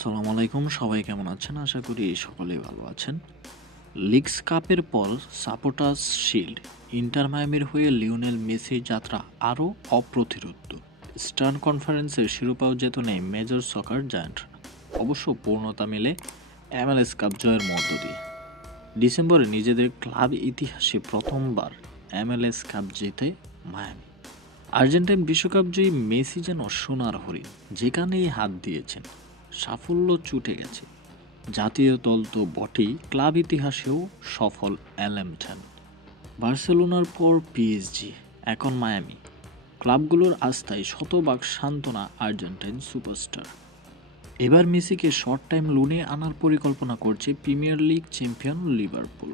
সালাম আলাইকুম, সবাই কেমন আছেন? আশা করি সকলেই ভালো আছেন। লিগস কাপের পর সাপোর্টার্স শিল্ড, ইন্টার মায়ামির হয়ে লিওনেল মেসির যাত্রা আরও অপ্রতিরোধ্য। স্টার্ন কনফারেন্সের শিরোপাও যেত নেই মেজর সকার জায়ান্ট। অবশ্য পূর্ণতা মেলে এমএলএস কাপ জয়ের মধ্য দিয়ে। ডিসেম্বরে নিজেদের ক্লাব ইতিহাসে প্রথমবার এমএলএস কাপ জেতে মায়ামি। আর্জেন্টাইন বিশ্বকাপ জয়ী মেসি যেন সোনার হরিণ, যেখানেই হাত দিয়েছেন। সাফল্য চুটে গেছে। জাতীয় দল তো বটেই, ক্লাব ইতিহাসেও সফল অ্যালেমটেন বার্সেলোনার পর পিএসজি, এখন মায়ামি। ক্লাবগুলোর আস্থায় শতভাগ সান্ত্বনা আর্জেন্টাইন সুপারস্টার। এবার মেসিকে শর্ট টাইম লোনে আনার পরিকল্পনা করছে premier league champion Liverpool.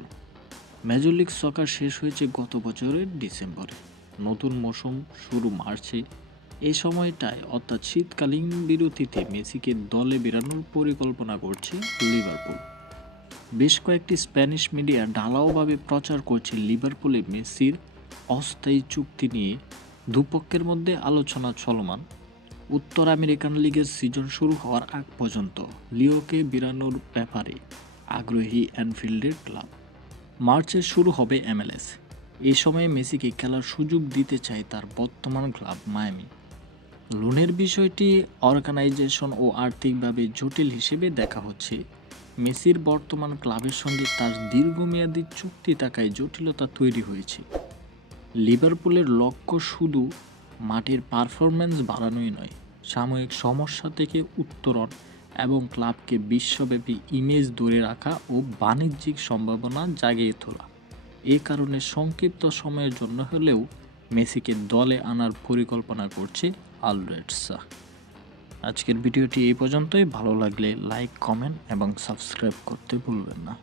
Major league soccer শেষ হয়েছে গত বছরের ডিসেম্বরে। নতুন মৌসুম শুরু মার্চে এই সময়টায়, অর্থাৎ শীতকালীন বিরতিতে মেসিকে দলে বেরানোর পরিকল্পনা করছে লিভারপুল। বেশ কয়েকটি স্প্যানিশ মিডিয়া ঢালাওভাবে প্রচার করছে লিভারপুলে মেসির অস্থায়ী চুক্তি নিয়ে। দুপক্ষের মধ্যে আলোচনা চলমান। উত্তর আমেরিকান লিগের সিজন শুরু হওয়ার আগ পর্যন্ত লিওকে বেরানোর ব্যাপারে আগ্রহী অ্যানফিল্ডের ক্লাব। মার্চে শুরু হবে এমএলএস। এই সময়ে মেসিকে খেলার সুযোগ দিতে চায় তার বর্তমান ক্লাব মায়ামি। লোনের বিষয়টি অর্গানাইজেশন ও আর্থিকভাবে জটিল হিসেবে দেখা হচ্ছে। মেসির বর্তমান ক্লাবের সঙ্গে তার দীর্ঘমেয়াদী চুক্তি থাকায় জটিলতা তৈরি হয়েছে। লিভারপুলের লক্ষ্য শুধু মাটির পারফরম্যান্স বাড়ানোই নয়, সাময়িক সমস্যা থেকে উত্তরণ এবং ক্লাবকে বিশ্বব্যাপী ইমেজ ধরে রাখা ও বাণিজ্যিক সম্ভাবনা জাগিয়ে তোলা। এ কারণে সংক্ষিপ্ত সময়ের জন্য হলেও মেসিকে দলে আনার পরিকল্পনা করছে আলরেডসা। আজকের ভিডিওটি এই পর্যন্তই। ভালো লাগলে লাইক, কমেন্ট এবং সাবস্ক্রাইব করতে ভুলবেন না।